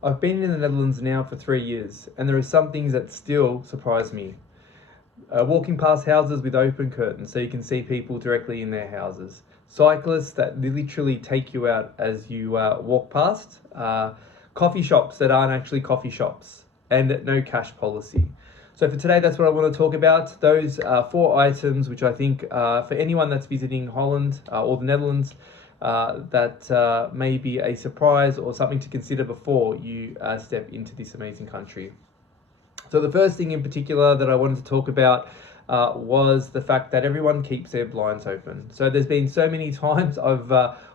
I've been in the Netherlands now for 3 years, and there are some things that still surprise me. Walking past houses with open curtains so you can see people directly in their houses. Cyclists that literally take you out as you walk past. Coffee shops that aren't actually coffee shops. And no cash policy. So for today, that's what I want to talk about. Those four items, which I think for anyone that's visiting Holland or the Netherlands, that may be a surprise or something to consider before you step into this amazing country. So the first thing in particular that I wanted to talk about was the fact that everyone keeps their blinds open. So there's been so many times I've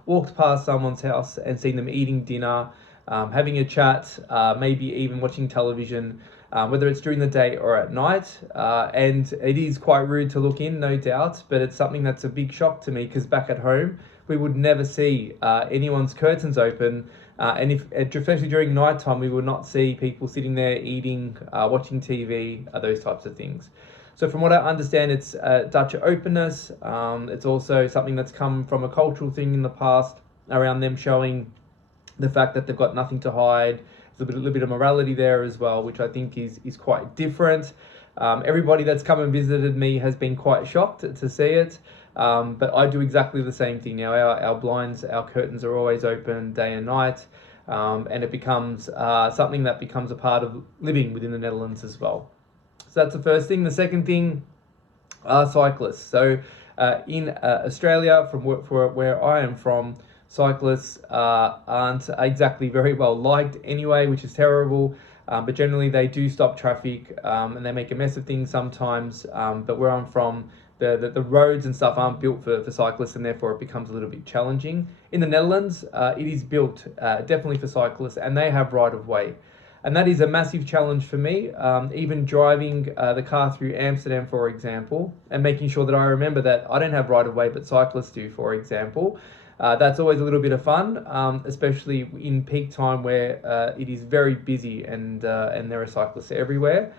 walked past someone's house and seen them eating dinner, having a chat, maybe even watching television, whether it's during the day or at night. And it is quite rude to look in, no doubt, but it's something that's a big shock to me because back at home, we would never see anyone's curtains open. And especially during night time, we would not see people sitting there eating, watching TV, those types of things. So from what I understand, it's Dutch openness. It's also something that's come from a cultural thing in the past around them showing the fact that they've got nothing to hide. There's a little bit of morality there as well, which I think is quite different. Everybody that's come and visited me has been quite shocked to see it. But I do exactly the same thing now. Our blinds, our curtains are always open day and night. And it becomes something that becomes a part of living within the Netherlands as well. So that's the first thing. The second thing are cyclists. So in Australia, from where I am from, cyclists aren't exactly very well liked anyway, which is terrible. But generally they do stop traffic and they make a mess of things sometimes. But where I'm from, the roads and stuff aren't built for cyclists, and therefore it becomes a little bit challenging. In the Netherlands, it is built definitely for cyclists, and they have right of way. And that is a massive challenge for me, even driving the car through Amsterdam, for example, and making sure that I remember that I don't have right of way, but cyclists do, for example. That's always a little bit of fun, especially in peak time where it is very busy and there are cyclists everywhere.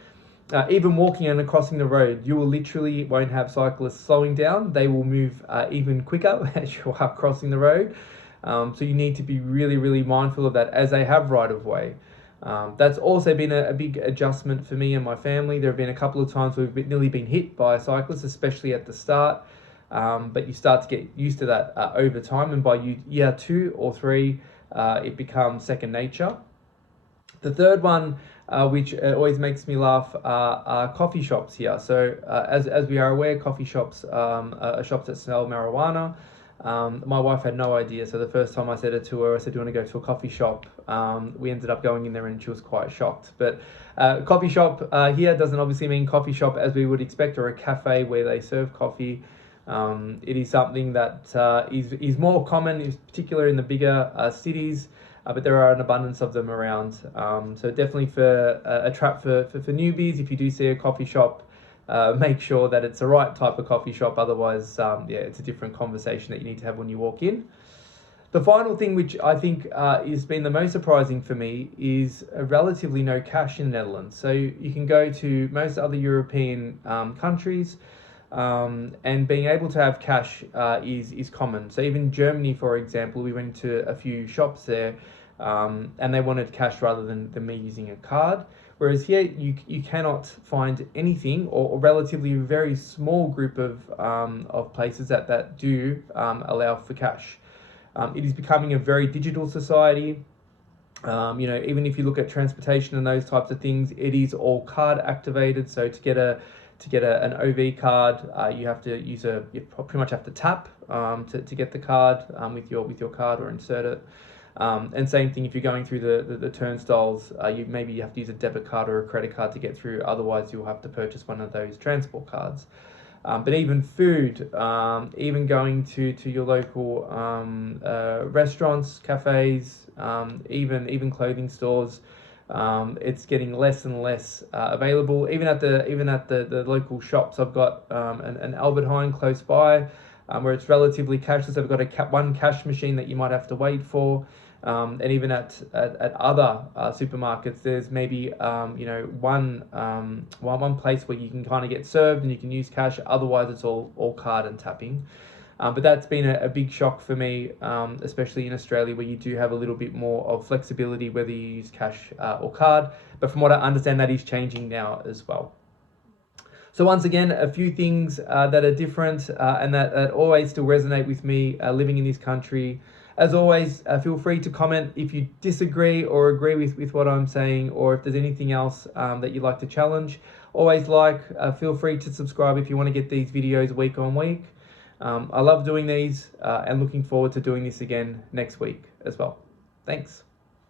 Even walking and crossing the road, you will literally won't have cyclists slowing down. They will move even quicker as you are crossing the road. So you need to be really, really mindful of that as they have right of way. That's also been a big adjustment for me and my family. There have been a couple of times we've nearly been hit by a cyclist, especially at the start. But you start to get used to that over time, and by year 2 or 3, it becomes second nature. The third one, which always makes me laugh, are coffee shops here. So as we are aware, coffee shops are shops that sell marijuana. My wife had no idea, so the first time I said it to her, I said, "Do you want to go to a coffee shop?" We ended up going in there and she was quite shocked. But coffee shop here doesn't obviously mean coffee shop as we would expect, or a cafe where they serve coffee. It is something that is more common, in particular in the bigger cities, but there are an abundance of them around. So definitely for a trap for newbies, if you do see a coffee shop, make sure that it's the right type of coffee shop. Otherwise, it's a different conversation that you need to have when you walk in. The final thing, which I think has been the most surprising for me, is relatively no cash in the Netherlands. So you can go to most other European countries, and being able to have cash is common. So even Germany, for example, we went to a few shops there, and they wanted cash rather than me using a card. Whereas here, you cannot find anything, or relatively very small group of places that do allow for cash. It is becoming a very digital society. Even if you look at transportation and those types of things, it is all card activated. So to get an OV card, you pretty much have to tap to get the card with your card, or insert it. And same thing if you're going through the turnstiles, you have to use a debit card or a credit card to get through. Otherwise, you'll have to purchase one of those transport cards. But even food, even going to your local restaurants, cafes, even clothing stores, it's getting less and less available. Even at the local shops, I've got an Albert Heijn close by, where it's relatively cashless. I've got one cash machine that you might have to wait for. And even at other supermarkets, there's maybe one place where you can kind of get served and you can use cash. Otherwise, it's all card and tapping. But that's been a big shock for me, especially in Australia, where you do have a little bit more of flexibility, whether you use cash or card. But from what I understand, that is changing now as well. So once again, a few things that are different and that always still resonate with me living in this country. As always, feel free to comment if you disagree or agree with what I'm saying, or if there's anything else that you'd like to challenge. Always feel free to subscribe if you want to get these videos week on week. I love doing these and looking forward to doing this again next week as well. Thanks.